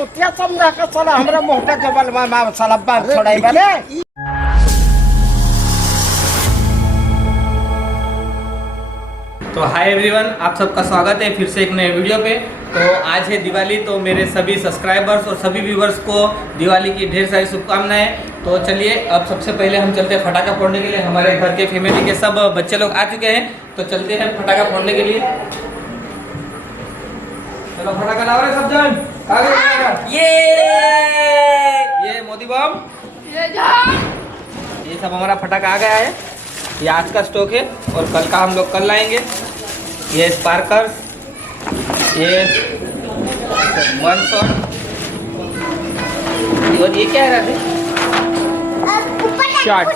चौथिया समझा के साला हमरा मोटा जबल में साला बाप छोड़ाई बने। तो हाय एवरीवन, आप सबका स्वागत है फिर से एक नए वीडियो पे। तो आज है दिवाली, तो मेरे सभी सब्सक्राइबर्स और सभी व्यूवर्स को दिवाली की ढेर सारी शुभकामनाएं। तो चलिए अब सबसे पहले हम चलते हैं फटाखा फोड़ने के लिए। हमारे घर के फैमिली के सब बच्चे लोग आ चुके हैं, तो चलते हैं फटाखा फोड़ने के लिए। चलो फटाखा लाओ रे सब जन। ये मोदी बम, ये सब हमारा फटाखा आ गया है। ये आज का स्टॉक है और कल का हम लोग कल लाएंगे। ये स्पार्कर्स, ये वन शॉट, और ये क्या है शॉट।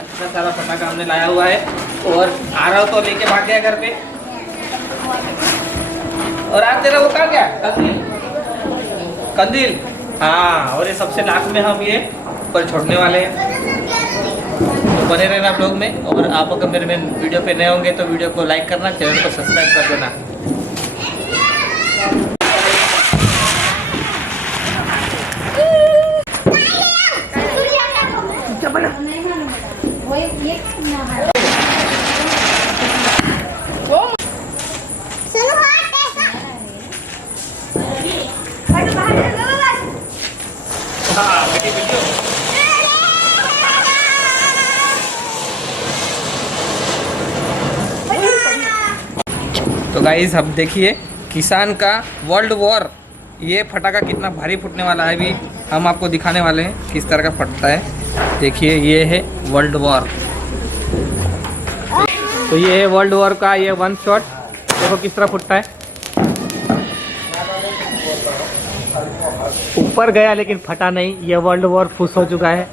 इतना सारा फटाखा हमने लाया हुआ है और आ रहा हो तो लेके भाग गया घर पे। और आज तेरा वो कहाँ गया कंदील। हाँ, और ये सबसे लास्ट में हम ये ऊपर छोड़ने वाले हैं। तो बने रहना ब्लॉग में, और आप अगर मेरे वीडियो पे नए होंगे तो वीडियो को लाइक करना, चैनल को सब्सक्राइब कर देना। तो गाइस अब देखिए किसान का वर्ल्ड वॉर, ये फटाका कितना भारी फूटने वाला है। अभी हम आपको दिखाने वाले हैं किस तरह का फटता है। देखिए ये है वर्ल्ड वॉर। तो ये है वर्ल्ड वॉर का ये वन शॉट। देखो किस तरह फुटता है। ऊपर गया लेकिन फटा नहीं। ये वर्ल्ड वॉर फुस हो चुका है।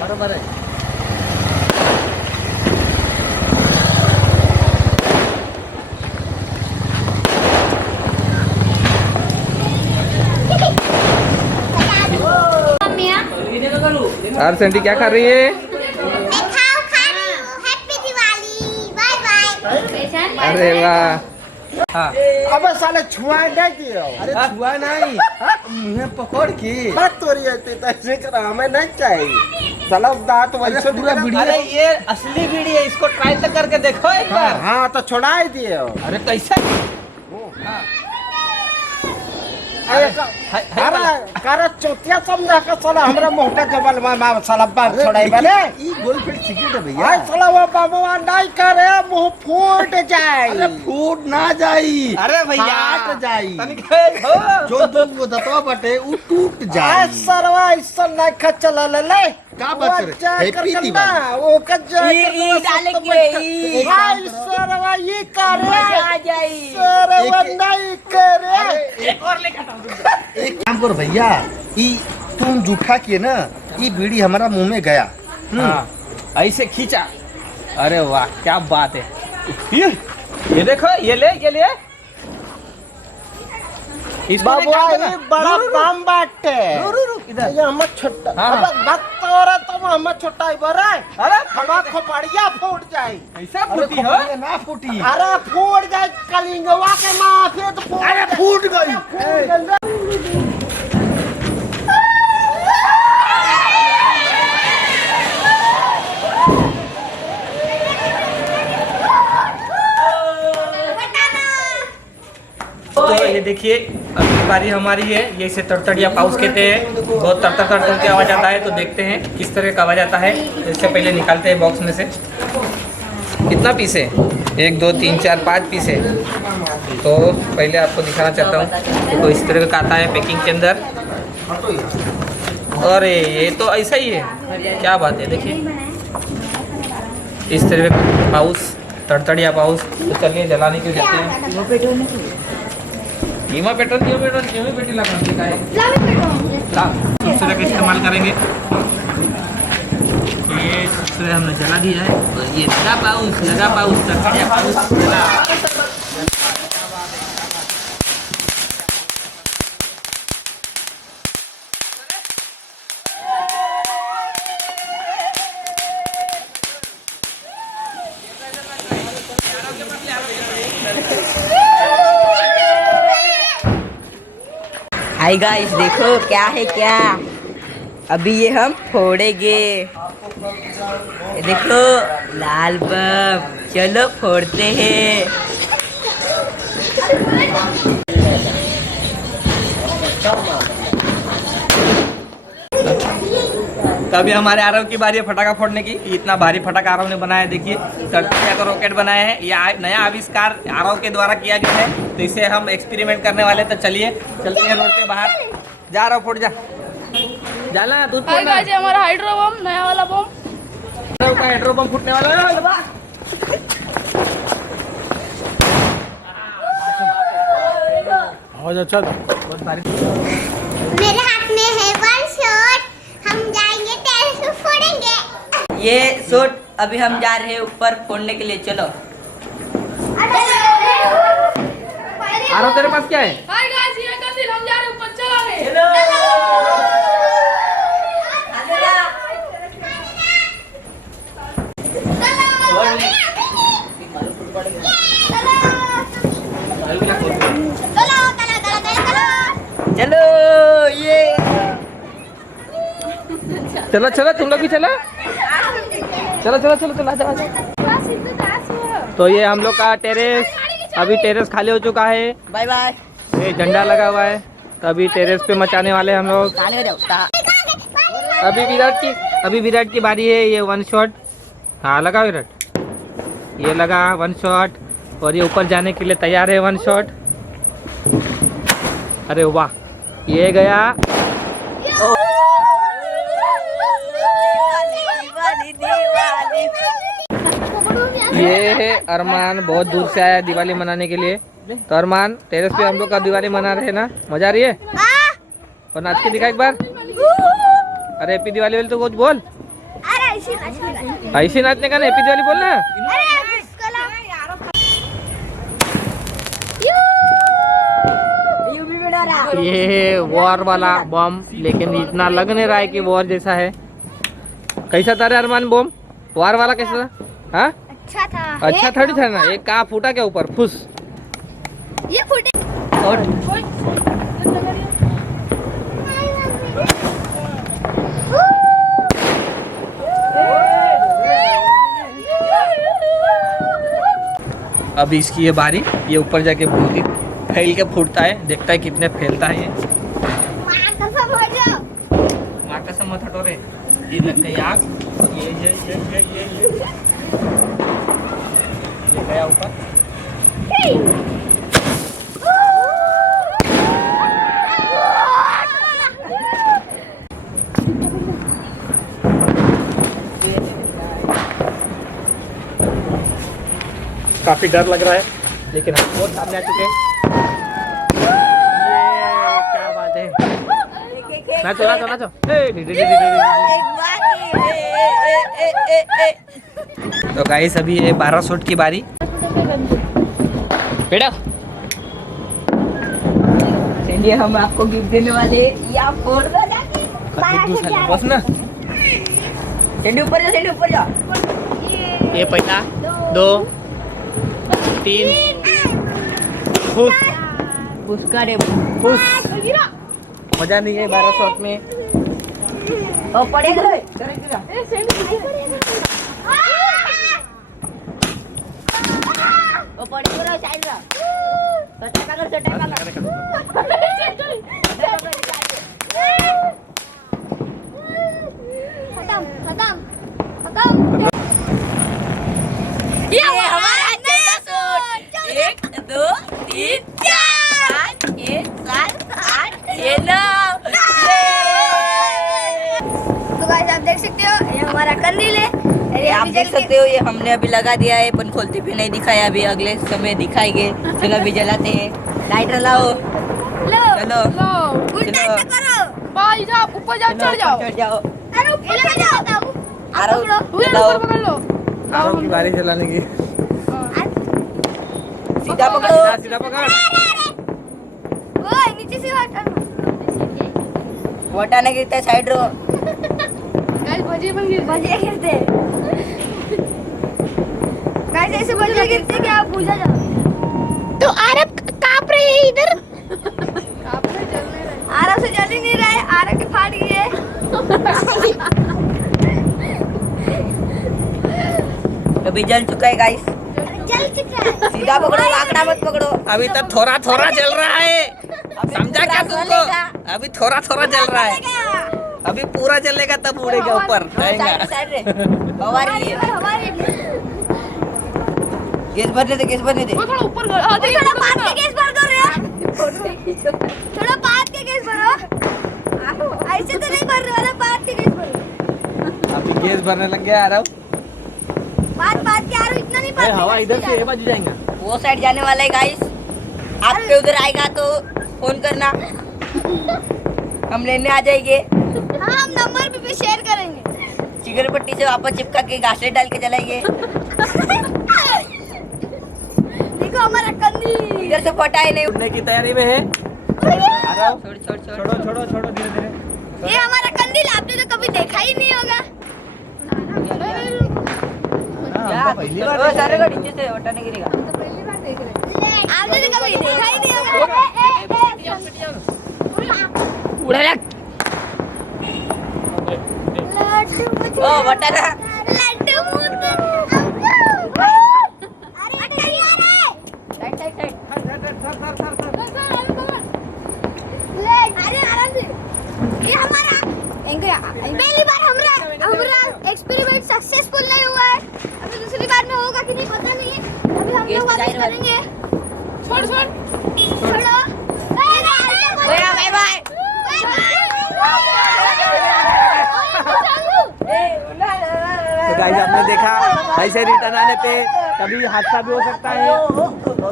बराबर है। सेंटी क्या कर रही है? Happy Diwali, bye bye. अरे वाह। हाँ। अबे साले छुआ नहीं दियो। अरे छुआ नहीं, मुँह पकड़ के बात तोरी होती तो ऐसे करा, हमें नहीं चाहिए साला दांत वैसे पूरा वीडियो। अरे ये असली बीड़ी है, इसको ट्राई तो करके देखो एक बार। हाँ तो छोड़ा ही दियो। अरे कैसे? अरे करे चौथिया समझा के साला हमरा मोटा जबल में साला बाप छोड़ाई बने। ई गर्लफ्रेंड सीक्रेट है भैया। आज साला वो बाबा नहीं करे, मुंह फूट जाए। अरे फूट ना जाई, अरे भैया फाट जाई। जो दो दतवा बटे उ टूट जाई। आज सरवा इस नहीं खचला ले का बात करे? हैप्पी दिवाली। वो कज्जा ई डाले के हाय सरवा ये करे आ जाई। सरवा नहीं करे। एक और लेकर एक काम करो भैया, ई तुम जूठा किए ना, ई बीड़ी हमारा मुंह में गया। हाँ, ऐसे खींचा। अरे वाह क्या बात है। ये देखो, ये ले इसको बाबुआ निकाल ये देना। बड़ा बम बाटे। इधर। ये हम छोटा। हाँ, अब बात तो रहा तो हम छोटा ही बरा। अरे हमारा खोपड़िया फूट जाए। ऐसा अरे फूटी हो। खोपड़िया ना फूटी। अरे फूट जाए कलिंगवा के माथे तो फूट। अरे फूट गई। तो ये देखिए अगली बारी हमारी है। ये इसे तड़तड़िया पाउस कहते हैं। बहुत तड़तड़ की आवाज़ आता है। तो देखते हैं किस तरह का आवाज़ आता है। तो इससे पहले निकालते हैं बॉक्स में से। कितना पीस है? 1 2 3 4 5 पीस है। तो पहले आपको दिखाना चाहता हूँ। तो इस तरह का आता है पैकिंग के अंदर। अरे ये तो ऐसा ही है, क्या बात है। देखिए इस तरह का पाउस, तड़तड़िया पाउस। तो चलिए जलाने के लिए जाते हैं। नीमा पेट्रोल पेटी लगा दूसरे का इस्तेमाल करेंगे। ये सबसे हमने जला दिया है। और ये लगा पाउस तड़तड़िया पाउस जला। हाय गाइस, देखो क्या है क्या। अभी ये हम फोड़ेंगे। ये देखो लाल बम, चलो फोड़ते हैं। तो अभी हमारे आरव की बारी है फटाका फोड़ने की। इतना भारी फटाका आरव ने बनाया है, देखिए तड़तड़िया का रॉकेट बनाया है। ये नया आविष्कार आरव के द्वारा किया गया है, तो इसे हम एक्सपेरिमेंट करने वाले। तो चलिए चलते हैं रोड पे बाहर। जा रहा फुट जा जाला दूध फोड़ना। हमारा हाइड्रो बम, नया वाला बम, हाइड्रो बम फूटने वाला है। अच्छा बहुत भारी। मेरे हाथ में है वन शॉट। हम जाएंगे टेरेस पे फोड़ेंगे। ये शॉट अभी हम जा रहे हैं ऊपर फोड़ने के लिए। चलो। आरव तेरे पास क्या है? हाय गाइस, ये कंदील हम जा रहे हैं ऊपर, चलो। चलो ये चलो चलो तुम लोग भी चलो। चलो चलो चलो चलो चलो। तो ये हम लोग का टेरेस, अभी टेरेस खाली हो चुका है। Bye bye. ये झंडा लगा हुआ है, तो अभी टेरेस पे मचाने वाले हम लोग। अभी विराट की बारी है। ये वन शॉट, हाँ लगा विराट, ये लगा वन शॉट। और ये ऊपर जाने के लिए तैयार है वन शॉट। अरे वाह, ये गया। ये है अरमान, बहुत दूर से आया है दिवाली मनाने के लिए। तो अरमान, टेरेस पे हम लोग का दिवाली मना रहे हैं ना, मजा आ रही है? और नाच के दिखा एक बार। अरे हैप्पी दिवाली बोल तो कुछ बोल। ऐसे नाचने का ना, हैप्पी दिवाली बोलना। ये वॉर वाला बम, लेकिन इतना लग नहीं रहा है कि वॉर जैसा है। कैसा था रे अरमान बम? वॉर वाला कैसा था? हाँ अच्छा थोड़ी था ना, एक कहाँ फूटा क्या ऊपर फुस। ये फूटे। और अभी इसकी ये बारी, ये ऊपर जाके बहुत ही फैल के फूटता है। देखता है कितने फैलता है ये। मार का सब मत हटो रे, ये लग गई आग। ये गया ऊपर। काफी डर लग रहा है, लेकिन हम बहुत सामने आ चुके हैं। ये क्या बात है। नाचो नाचो नाचो। तो गाइस, अभी ये 12 शॉट की बारी। बेटा चलिए, हम आपको गिफ्ट देने वाले। या फोड़ दो जाके। बस ना, सेंडी ऊपर जा, सेंडी ऊपर जा। ये पहला 2 3 फुस उसका रे फुस। मजा नहीं है 12 शॉट में। ओ पड़ेगा। ओ पड़ेगा साइड का। सटा कर सटा कर। ये हमारा नया सूट। 1 2 3 4 5 6 7 8 ये 9। तो गाइस, आप देख सकते हो ये हमारा कंदील है। ये आप देख सकते हो, ये हमने अभी लगा दिया है, पर खोलते भी नहीं दिखाया। अभी अगले समय दिखाएंगे। चलो अभी जलाते हैं। लाइटर लाओ। चलो उल्टा करो भाई, जाओ ऊपर जाओ, चढ़ जाओ। चढ़ जाओ। अरे ऊपर जाओ। आरो ऊपर पकड़ लो। आरव की बारी चलाने की। सीधा पकड़ो। सीधा पकड़। ओए नीचे से हट। वटाने गिरता साइड रो। गाइस भजिए बन गए, भजिए गिरते। गाइस ऐसे भजिए गिरते कि आप बुझा जाओ। तो आरब कांप रहे हैं इधर। कांप रहे, जल रहे। से जल ही नहीं रहा है, आरा के फाड़ गए। अभी जल चुका है गाइस। जल चुका है। सीधा पकड़ो, आंकड़ा मत पकड़ो। अभी तक थोड़ा थोड़ा जल रहा है, समझा क्या तुमको? अभी थोड़ा थोड़ा जल रहा है, अभी पूरा जलेगा तब उड़ेगा ऊपर जाएगा। साइड रे हमारी है। गैस भरने दे, गैस भरने दे। वो थोड़ा ऊपर कर। हाँ, थोड़ा पास के गैस भर दो रे। थोड़ा पास के गैस भरो। ऐसे तो नहीं भर रहे वाला, पास के गैस भरो। अभी गैस भरने लग गया आ रहा हूँ। पास के आ रहा हूँ, इतना नहीं भर। हवा इधर से ये बाजू जाएगा। वो साइड जाने वाला है गाइस। आपके उधर आएगा तो फोन करना, हम लेने आ जाएंगे। हाँ, हम नंबर भी शेयर करेंगे। चिकन पट्टी से वापस चिपका के घासलेट डाल के जलाएंगे। देखो हमारा कंदी। इधर से फटा ही नहीं। उड़ने की तैयारी में है। आ रहा हूँ। छोड़ छोड़ छोड़। छोड़ो छोड़ो छोड़ो धीरे धीरे। ये हमारा कंदील आपने तो कभी देखा ही नहीं होगा। पहली बार सारे को नीचे से हटा नहीं गिरेगा। आपने तो कभी देखा ही नहीं होगा। उड़ा लग। ओ बटा ना। लड्डू मुर्गे। अरे कहीं आ रहा है। Side side side. अरे आराम से। ये हमारा पहली बार हमारा एक्सपेरिमेंट सक्सेसफुल नहीं हुआ है। अभी दूसरी बार में होगा कि नहीं पता नहीं है। अभी हम लोग वापस करेंगे। छोड़ छोड़ो। Bye bye. तो गाइस आपने देखा ऐसे रिटर्न आने पे कभी हादसा भी हो सकता है, तो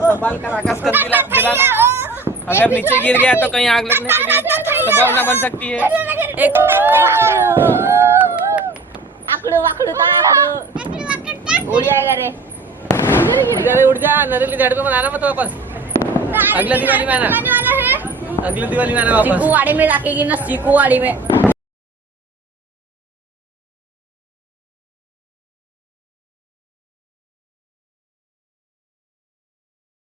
संभाल कर आकाश कंदील जलाना। अगर नीचे गिर गया तो कहीं आग लगने की भी संभावना बन सकती है। एक आकड़ो वाकड़ो ता आकड़ो उड़ जाएगा रे। उड़ जा, नरेली झाड़ पे बनाना मत वापस। अगला दिवाली में आना, अगली दिवाली में आना वापस। सीकू वाड़ी में रखेगी ना, सीकू वाड़ी में।